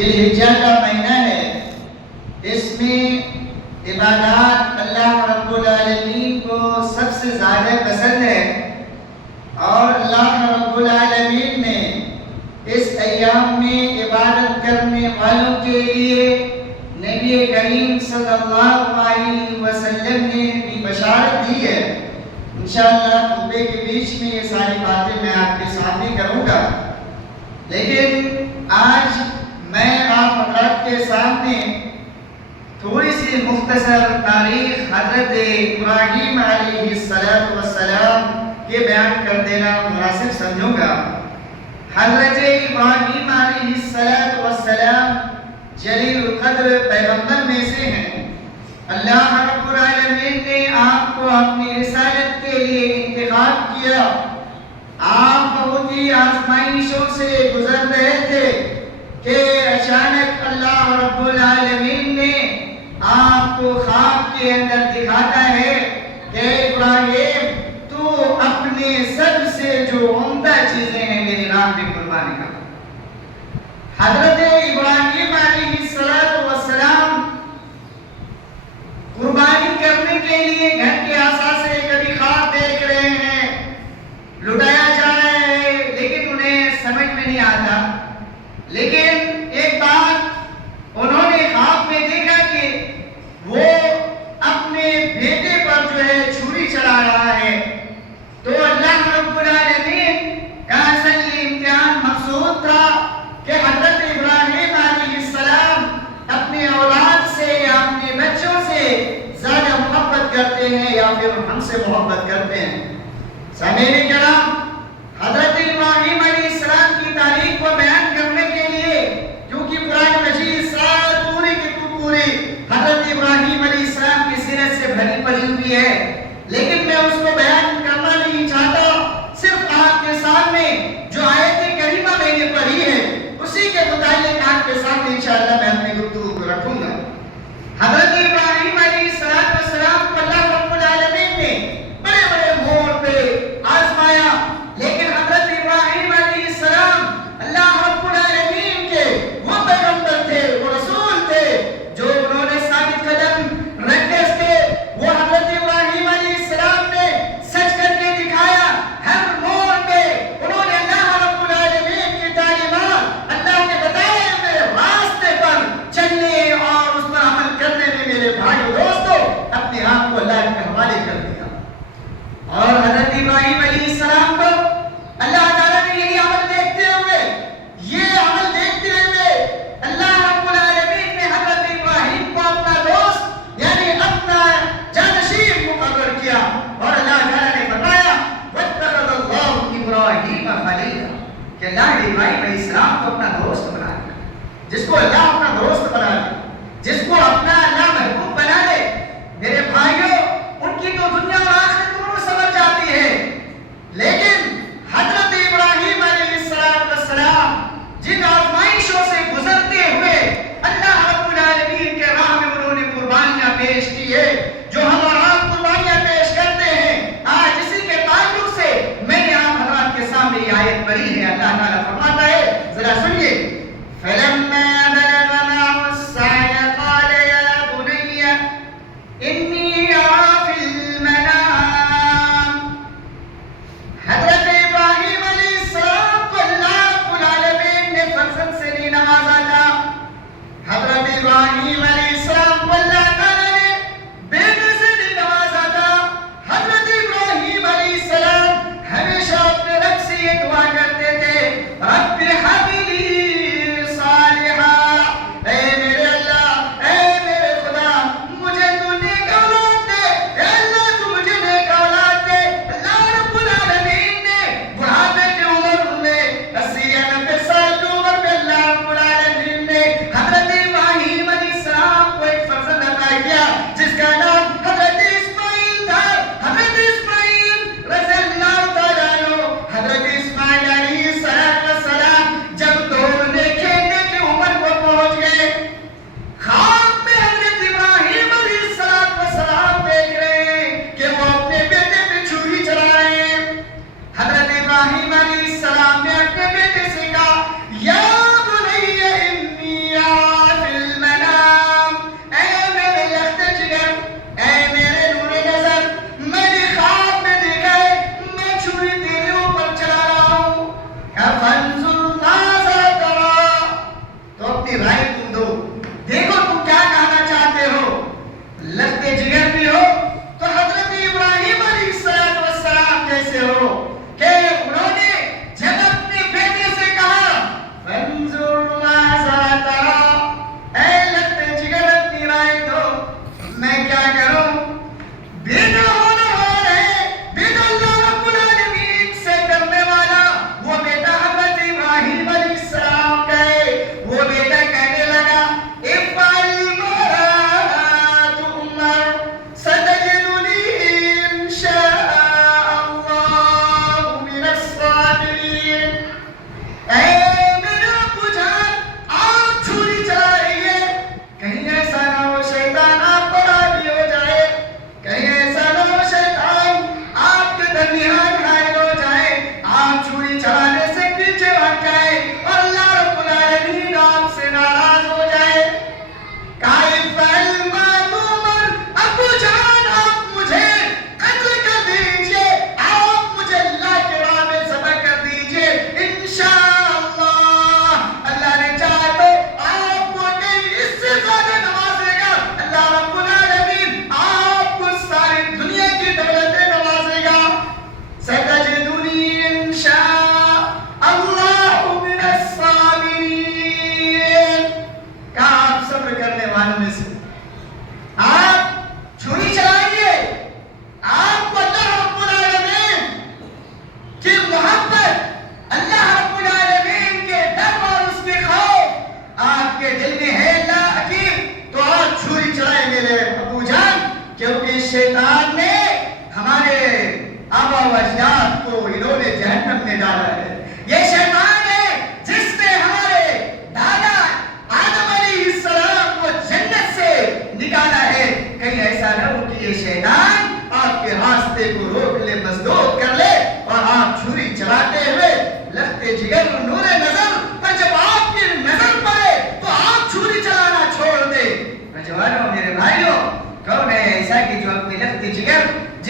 ذوالحجہ کا مہینہ ہے، اس میں عبادات اللہ رب العالمین کو سب سے زیادہ پسند ہے، اور اللہ رب العالمین نے اس ایام میں عبادت کرنے والوں کے لیے نبی کریم صلی اللہ علیہ وسلم نے بھی بشارت دی ہے۔ انشاءاللہ خطبے کے بیچ میں یہ ساری باتیں میں آپ کے سامنے کروں گا، لیکن آج میں آپ حضرات کے سامنے تھوڑی سی مختصر تاریخ حضرت ابراہیم علیہ السلام کے بیان کر دینا مناسب سمجھوں گا۔ حضرت ابراہیم علیہ السلام جلیل القدر پیغمبر میں سے ہیں۔ اللہ رب العالمین نے آپ کو اپنی رسالت کے لیے انتخاب کیا۔ آپ بہت ہی آزمائشوں سے گزر رہے تھے کہ اچانک اللہ رب العالمین نے آپ کو خواب کے اندر دکھاتا ہے کہ ابراہیم تو اپنے سب سے جو عمدہ چیزیں ہیں میری راہ میں قربانی کر۔ حضرت ابراہیم علیہ السلام قربانی کرنے کے لیے گھر کے اثاثے کبھی خواب دیکھ رہے ہیں، لٹایا جا رہا ہے، لیکن انہیں سمجھ میں نہیں آتا۔ لیکن ایک بات انہوں نے خواب میں دیکھا کہ وہ اپنے بیٹے پر جو ہے چھری چلا رہا ہے، تو اللہ رب العالمین کا اصل امتحان مقصود تھا کہ حضرت ابراہیم علیہ السلام اپنے اولاد سے یا اپنے بچوں سے زیادہ محبت کرتے ہیں یا پھر ہم سے محبت کرتے ہیں۔ سامعین کرام، حضرت ابراہیم علیہ السلام کی تاریخ کو بیان کرنے کے لیے، کیونکہ قرآن مجید پوری کی پوری حضرت ابراہیم علیہ السلام کی سیرت سے بھری پڑی ہوئی ہے، لیکن میں اس کو بیان کرنا نہیں چاہتا، صرف آپ کے سامنے جو آیت کریمہ میں نے پڑھی ہے اسی کے متعلق آپ کے سامنے انشاءاللہ میں اپنی گفتگو کو رکھوں گا۔ حضرت ابراہیم علیہ السلام کو اللہ رب العالمین نے بڑے بڑے موڑ پہ آزمایا، لیکن حضرت ابراہیم علیہ السلام اللہ رب العالمین کے وہ پیغمبر تھے، وہ رسول تھے جو انہوں نے ثابت قدم رکھے تھے۔ وہ حضرت ابراہیم علیہ السلام نے سچ کر کے دکھایا، ہر موڑ پہ انہوں نے اللہ رب العالمین کی تعلیمات، اللہ کے بتائے ہوئے راستے پر چلنے اور اس پر عمل کرنے میں میرے بھائیو دوستو اپنے آپ کو اللہ کے حوالے کر دیا۔ اور حضرت ابراہیم علیہ السلام کو اللہ تعالیٰ نے یہی عمل دیکھتے ہوئے اللہ رب العالمین نے حضرت ابراہیم کو اپنا دوست یعنی اپنا جانشین مقرر کیا، اور اللہ تعالیٰ نے بتایا وَاتَّخَذَ اللَّهُ إِبْرَاهِيمَ خَلِيلًا کہ اللہ نے ابراہیم علیہ السلام کو اپنا دوست بنا لیا۔ جس کو اللہ اپنا دوست بنا لے، جس کو اپنا اللہ محبوب بنا لے، میرے بھائیوں ان کی تو دنیا اور آخرت دونوں سمجھ جاتی ہے۔ لیکن حضرت ابراہیم علیہ السلام جن آزمائشوں سے گزرتے ہوئے اللہ رب العالمین کے راہ میں انہوں نے قربانیاں پیش کی ہے، جو ہم اور آپ قربانیاں پیش کرتے ہیں، آج اسی کے تعلق سے میں نے آپ حضرات کے سامنے یہ آیت پڑھی ہے۔ اللہ تعالیٰ فرماتا ہے، ذرا سنیے، فَلَمَّا بَلَغَ مَعَهُ السَّعْيَ قَالَ يَا بُنَيَّ إِنِّي أَرَىٰ فِي الْمَنَامِ۔ حضرت ابراہیم علیہ السلام کو اللہ رب العالمین نے فرزند سے نہیں نوازا تھا۔ حضرت ابراہیم علیہ السلام کو اللہ تعالیٰ نے بیٹے سے نہیں نوازا تھا۔ حضرت ابراہیم علیہ السلام ہمیشہ اپنے رب سے یہ دعا کرتے تھے، رب ہب لی صالحا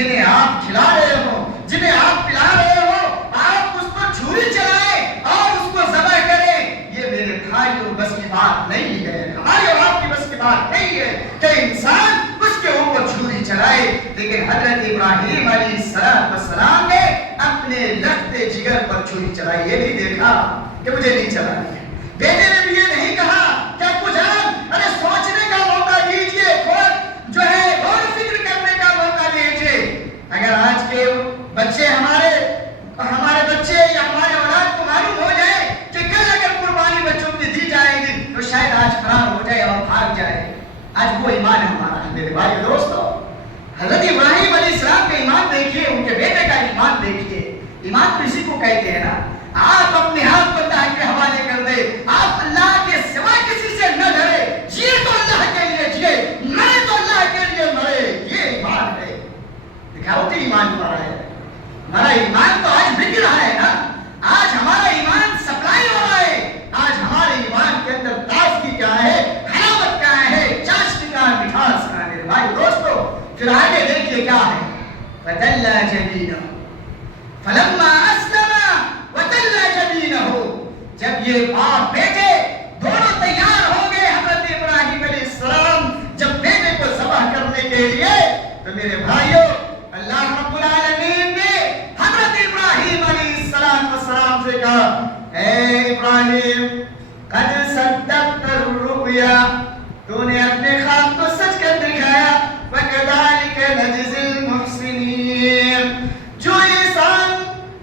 جنہیں آپ کھلا رہے ہو، جنہیں آپ پلا رہے ہو، آپ اس پر چھری چلائیں اور اس کو ذبح کریں، یہ میرے بھائیوں بس کی بات نہیں ہے، ہماری اور آپ کی بس کی بات نہیں ہے کہ انسان اس کے اوپر چھری چلائے۔ لیکن حضرت ابراہیم علیہ السلام نے اپنے لختے جگر پر چھری چلائی، یہ نہیں دیکھا کہ مجھے نہیں چلانی ہے۔ بیٹے نے بھی یہ نہیں کہا کہ ابو جان ارے سوچنے کا موقع دیجئے، جو ہے غور و فکر کرنے کا موقع دیجئے۔ اگر آج کے بچے ہمارے بچے یا ہمارے اولاد کو معلوم ہو جائے کہ کل اگر قربانی بچوں کی دی جائے گی تو شاید آج فرار ہو جائے اور بھاگ جائے۔ آج وہ ایمان ہمارا ہے میرے بھائی دوستو۔ حضرت ابراہیم علیہ السلام کا ایمان دیکھیے، ان کے بیٹے کا ایمان دیکھیے۔ ایمان کسی کو کہتے ہیں نا، آپ اپنے آپ کو اللہ کے حوالے کر دے، آپ اللہ کے سوا کسی سے نہ ڈرے، جیے تو اللہ کے لیے جیے، مرے تو اللہ کے لیے مرے، یہ ایمان ہے۔ دکھاوٹی ایمان ہمارا ہے، ہمارا ایمان تو آج بک رہا ہے نا، آج ہمارا ایمان سپلائی ہو رہا ہے، آج ہمارے ایمان کے اندر تازگی کیا ہے، حلاوت کیا ہے، چاشنی کا مٹھاس کا ہے میرے بھائی دوستو۔ پھر آگے دیکھیے کیا ہے، فَتَلَّا جَبِينَهُ فَلَمَّا أَسْلَمَا وَتَلَّا جَبِينَهُ، جب یہ باپ بیٹے دونوں تیار ہو گئے حضرت ابراہیم علیہ السلام جب بیٹے کو ذبح کرنے کے لیے، تو میرے بھائیوں اللہ رب العالمین نے حضرت ابراہیم علیہ السلام سے کہا، اے ابراہیم قد صدقت الرؤیا، تو نے اپنے خواب کو سچ کر دکھایا، وَكَذَلِكَ نَجْزِي الْمُحْسِنِينَ، جو انسان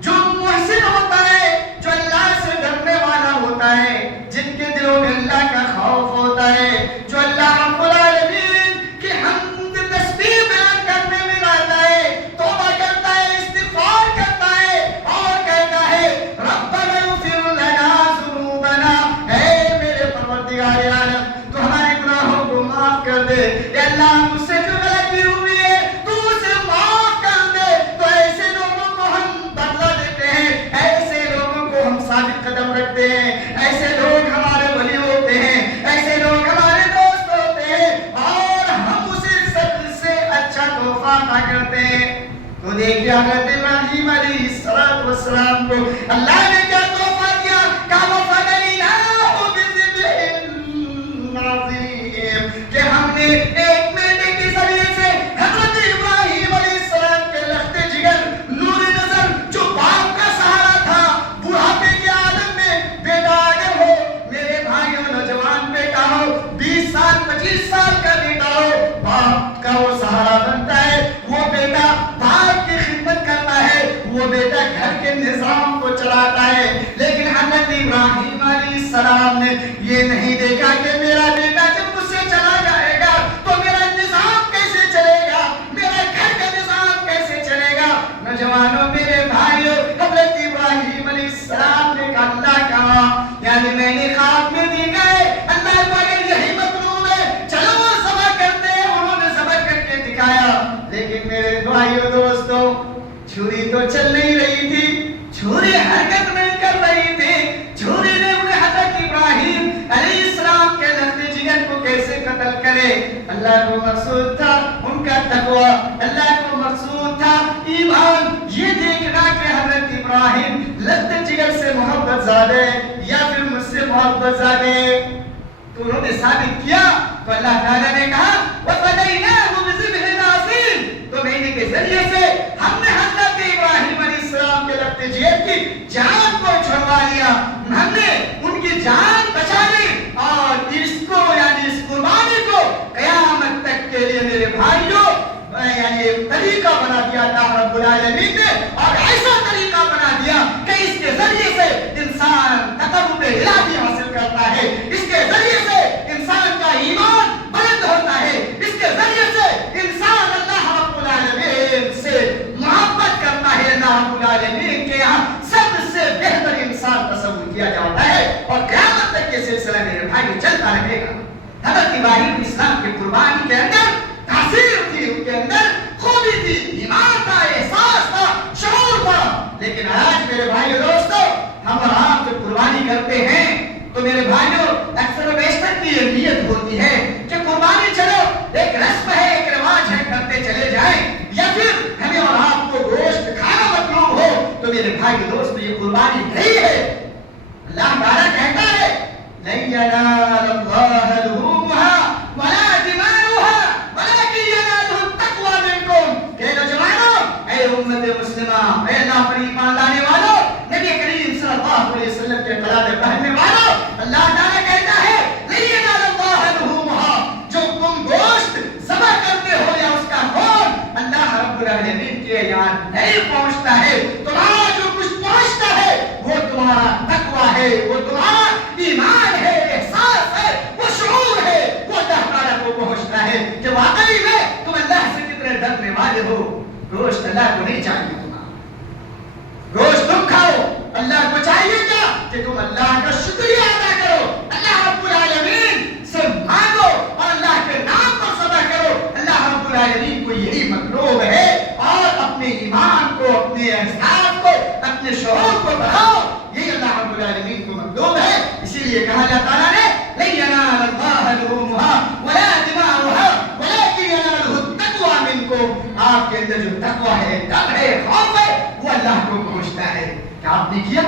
جو محسن ہوتا ہے، جو اللہ سے ڈرنے والا ہوتا ہے، جن کے دلوں میں اللہ کا خوف ہوتا ہے، جو اللہ رب العالمین کی حمد تسبیح بیان کرنے میں رہتا ہے، توبہ کرتا ہے، استغفار کرتا ہے اور کہتا ہے ربنا اغفر لنا ذنوبنا، اے میرے پروردگار عالم تو ہمارے گناہوں کو معاف کر دے، اے اللہ مجھ سے جو غلطی ہوئی ہے تو اسے معاف کر دے۔ تو ایسے لوگوں کو ہم بدلہ دیتے ہیں، ایسے لوگوں کو ہم ثابت قدم رکھتے ہیں، ایسے لوگ ہمارے ولی ہوتے ہیں، ایسے لوگ ہمارے دوست ہوتے ہیں اور ہم اسے سب سے اچھا تحفہ عطا کرتے ہیں۔ تو دیکھیے حضرت ابراہیم علیہ السلام کو اللہ نے کیا تحفہ دیا، کہا وَفَدَيْنَاهُ بِذِبْحٍ عَظِيمٍ، کہ ہم نے ایک بیٹے کے ذریعے سے حضرت ابراہیم علیہ السلام کے لختے جگر، نور نظر، جو باپ کا سہارا تھا بڑھاپے کے عالم میں، بیٹا اگر ہو میرے بھائیوں، نوجوان بیٹا ہو، 20 سال 25 سال کا بیٹا ہو، باپ کا وہ سہارا بنتا ہے، وہ بیٹا باپ کی خدمت کرتا ہے، وہ بیٹا گھر کے نظام کو چلاتا ہے۔ لیکن حضرت ابراہیم علیہ السلام نے یہ نہیں دیکھا کہ میرا بیٹا جب مجھ سے چلا جائے گا تو میرا نظام کیسے چلے گا، میرا گھر کا نظام کیسے چلے گا۔ نوجوانوں میرے بھائیوں، حضرت ابراہیم علیہ السلام نے کہا اللہ کہا، یعنی میں نے خواب میں دیکھا ہے اللہ کو اگر یہی مطلوب ہے چلو وہ ذبح کرتے ہیں، انہوں نے ذبح کر کے دکھایا۔ لیکن میرے بھائیوں دوستوں، چھری تو چل نہیں رہی تھی، چھری حرکت نہیں کر رہی تھی، چھری نے انہیں حضرت ابراہیم علیہ السلام کے لختے جگر کو کیسے قتل کرے۔ اللہ کو مقصود تھا ان کا تقوی، اللہ کو مقصود تھا ایمان، یہ دیکھنا کہ حضرت ابراہیم لختے جگر سے محبت زیادہ یا پھر مجھ سے محبت زیادہ، تو انہوں نے ثابت کیا۔ تو اللہ تعالیٰ نے کہا وَفَدَيْنَاهُ بِذِبْحٍ عَظِيمٍ، تو مہینے کے ذریعے سے ہم نے حضرت ابراہیم علیہ السلام کے لختے جگر کی جان کو چھڑوا لیا، ہم نے ان کی جان بچا لی اور اس کو یعنی اس قربانی کو قیامت تک کے لیے میرے بھائیوں یعنی ایک طریقہ بنا دیا اللہ رب العالمین نے، اور ایسا طریقہ بنا دیا کہ اس کے ذریعے سے انسان تقرب الہی حاصل کرتا ہے، اس کے ذریعے سے انسان کا ایمان بلند ہوتا ہے، اس کے ذریعے سے انسان اللہ رب العالمین سے محبت کرتا ہے۔ اللہ رب العالمین کے یہاں سب سے بہتر انسان تصور کیا جاتا ہے اور قیامت تک یہ سلسلہ میرے بھائی چلتا رہے گا۔ حضرت ابراہیم اسلام کی قربانی کے اندر تاثیر تھی، ان کے اندر خوبی تھی، ایمان تھا، احساس تھا، شعور تھا۔ لیکن آج میرے بھائی دوستو، ہم اور آپ جب قربانی کرتے ہیں تو میرے بھائیوں اکثر و بیشتر کی یہ نیت ہوتی ہے کہ قربانی چلو ایک رسم ہے، ایک رواج ہے، کرتے چلے جائیں، یا پھر ہمیں بھائی دوست یہ قربانی نہیں ہے. اللہ تعالیٰ کہتا ہے لن ينال الله لحومها ولا دماؤها ولكن يناله التقوى منكم. کہ نوجوانوں، اے امت مسلمہ، اے اللہ پر ایمان لانے والوں، نبی کریم صلی اللہ علیہ وسلم کے قلادے پہننے والوں، اللہ تعالیٰ کہتا ہے لن ينال الله لحومها. جو تم گوشت ذبح کرتے ہو یا اس کا خون، اللہ رب العالمین کے یہاں نہیں پہنچتا ہے. تمہارا جو کچھ پہنچتا ہے وہ تمہارا تقویٰ ہے، وہ تمہارا ایمان ہے، احساس ہے، وہ شعور ہے، وہ اللہ تعالیٰ کو پہنچتا ہے کہ واقعی میں تم اللہ سے کتنے ڈرنے والے ہو. گوشت اللہ کو نہیں چاہیے تمہارا، گوشت تم کھاؤ. اللہ کو چاہیے کیا کہ تم اللہ کا شکریہ ادا کرو، اللہ رب العالمین سے مانگو اور اللہ کے نام پر صدا کرو. اللہ رب العالمین کو یہی مطلوب ہے. اور اپنے ایمان کو، اپنے احساس کو، اپنے شعور کو بڑھاؤ. یہ اللہ رب العالمین کو مطلوب ہے. اسی لیے کہا اللہ تعالیٰ نے لن ينال الله لحومها ولا دماؤها ولكن يناله التقوى منكم. آپ کے اندر جو تقویٰ ہے، ڈر ہے، خوف ہے، وہ اللہ کو پہنچتا ہے. کیا آپ نے کیا؟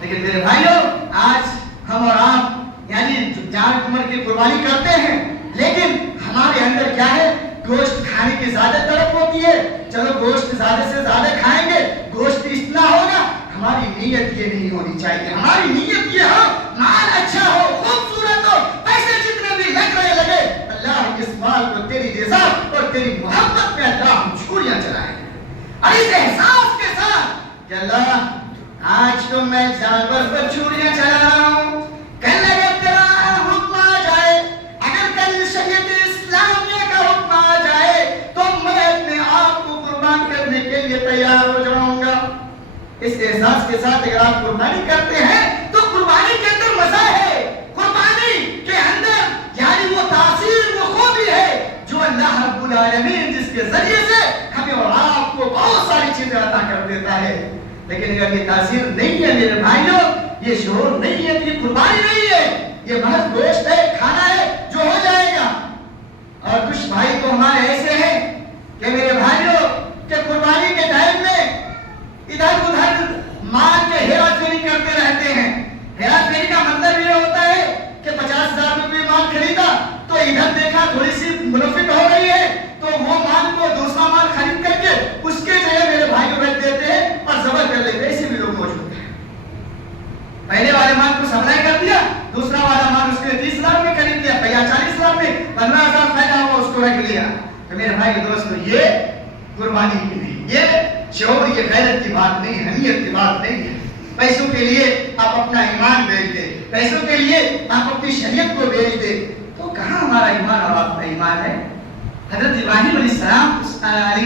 لیکن میرے بھائیوں، آج ہم اور آپ یعنی جان عمر کی قربانی کرتے ہیں، لیکن ہمارے اندر کیا ہے؟ گوشت کھانے کی زیادہ طرف ہوتی ہے. چلو گوشت زیادہ سے زیادہ کھائیں گے، گوشت اتنا ہوگا. ہماری نیت یہ نہیں ہونی چاہیے. ہماری نیت یہ ہو مال اچھا ہو، خوبصورت ہو، پیسے جتنے بھی لگ رہے لگے، اللہ اس مال کو تیری رضا اور تیری محبت میں اللہ ہم چھوڑیاں چلائیں. اور اس احساس کے ساتھ کہ اللہ آج تو میں جانور پر چھوڑیاں چلا رہا ہوں، کل اگر تیرا حکم آ جائے، اگر کل شریعت اسلامیہ کا حکم آ جائے تو میں اپنے آپ کو قربان کرنے کے لیے تیار ہو جاؤں گا. اس احساس کے ساتھ اگر آپ قربانی کرتے ہیں تو قربانی کے اندر مزہ ہے. قربانی کے اندر یعنی وہ تاثیر، وہ خوبی ہے جو اللہ رب العالمین جس کے ذریعے سے ہمیں اور آپ کو بہت ساری چیزیں عطا کر دیتا ہے. لیکن اگر یہ تاثیر نہیں ہے میرے بھائیوں، یہ شعور نہیں ہے، یہ قربانی نہیں ہے، یہ محض گوشت ہے، کھانا ہے جو ہو جائے گا. اور کچھ بھائی تو ہمارے ایسے ہیں کہ میرے بھائیوں کہ قربانی کے ٹائم میں ادھر ادھر مال کے ہیرا پھیری کرتے رہتے ہیں. ہیرا پھیری کا مطلب یہ ہوتا ہے کہ 50,000 روپے مال خریدا تو ادھر دیکھا تھوڑی سی منافق ہو رہی ہے تو وہ مال کو دوسرا مال خرید کر کے اس کے جگہ میرے بھائی کو بیچ دیتے ہیں اور ضبط کر لیتے ہیں. ایسے بھی لوگ موجود ہیں. پہلے والے مال کو سپلائی کر دیا، دوسرا والا مال اس کے 30,000 میں خرید لیا، یا 40,000 میں 15,000 فائدہ ہوا اس کو رکھ لیا. تو میرے بھائی کے دوستو یہ قربانی کی نہیں، یہ شعور، یہ غیرت کی بات نہیں، اہمیت کی بات نہیں ہے. پیسوں کے لیے آپ اپنا ایمان بیچ دیں، پیسوں کے لیے آپ اپنی شریعت کو بیچ دیں، تو کہاں ہمارا ایمان اور آپ کا ایمان ہے؟ حضرت ابراہیم علیہ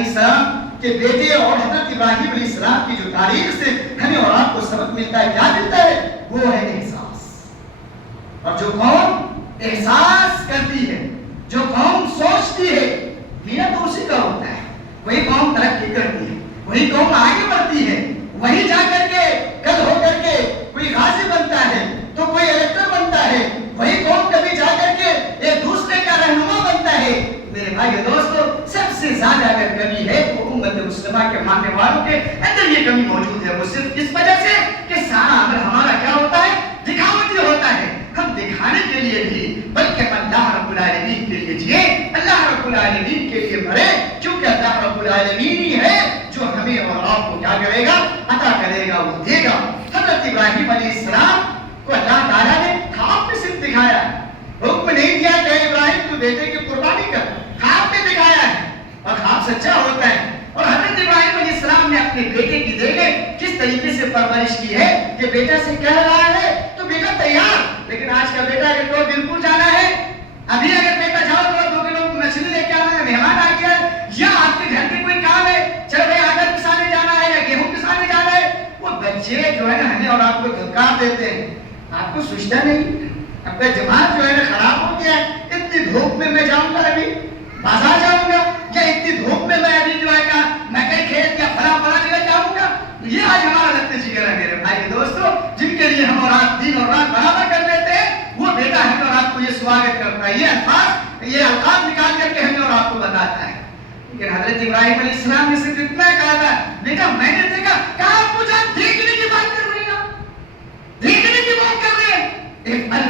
السلام کے بیٹے اور حضرت ابراہیم علیہ السلام کی جو تاریخ سے ہمیں اور آپ کو سبق ملتا ہے، کیا ملتا ہے؟ وہ ہے احساس. اور جو قوم احساس کرتی ہے، جو قوم سوچتی ہے، میرا تو اسی کا ہوتا ہے. وہی قوم ترقی کرتی ہے، وہی قوم آگے بڑھتی ہے. وہی جا کر کے کل ہو کر کے کوئی غازی بنتا ہے تو کوئی الیکٹر بنتا ہے. وہی قوم کبھی جا کر کے ایک دوسرے کا رہنما بنتا ہے. میرے بھائی دوستو، سب سے زیادہ اگر کمی ہے تو امت مسلمہ کے ماننے والوں کے اندر یہ کمی موجود ہے. وہ صرف اس وجہ سے کہ سارا عمل ہمارا کیا ہوتا ہے؟ دکھاوٹی ہوتا ہے. ہم دکھانے کے لیے نہیں بلکہ اللہ رب العالمین کے لیے جیے، اللہ رب العالمین کے لیے مرے، کیونکہ اللہ رب العالمین ہی ہے جو ہمیں اور آپ کو کیا کرے گا؟ عطا کرے گا، وہ دے گا. حضرت ابراہیم علیہ السلام کو اللہ تعالیٰ نے خواب میں صرف دکھایا ہے، حکم نہیں دیا کہ ابراہیم تو بیٹے کی قربانی کر. خواب میں دکھایا ہے اور خواب سچا ہوتا ہے. اور حضرت ابراہیم علیہ السلام نے اپنے بیٹے کی دیکھیں کس طریقے سے پرورش کی ہے کہ بیٹا سے کہہ رہا ہے تو بیٹا تیار. لیکن آج کا بیٹا اگر تو بالکل جانا ہے، ابھی اگر بیٹا جاؤ تو 2 کلو مچھلی لے کے آنا ہے، مہمان آ گیا ہے، یا آپ کے گھر کے کوئی کام ہے، چلو بھائی آٹا پسانے جانا ہے یا گیہوں پسانے جانا ہے. وہ بچے جو ہے نا ہمیں اور آپ کو دھکار دیتے ہیں. آپ کو سوچتا نہیں اب کا دماغ جو ہے نا خراب ہو گیا ہے. اتنی دھوپ میں جاؤں گا ابھی بازار جاؤں گا، یا اتنی دھوپ میں ابھی جو ہے نا مکئی کھیت یا فلاں جگہ جاؤں گا. یہ آج ہمارا لگتے جگر ہے میرے بھائی دوستو، جن کے لیے ہم اور آپ دن اور رات برابر کر دیتے ہیں. وہ بیٹا ہمیں اور آپ کو یہ سواگت کرتا ہے، یہ الفاظ، یہ القاب نکال کر کے ہمیں اور آپ کو بتاتا ہے. لیکن حضرت ابراہیم علیہ السلام نے صرف اتنا کہا تھا، بیٹا میں نے دیکھا، کہا آپ کو جان دیکھنے کی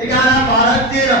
11 12 13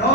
9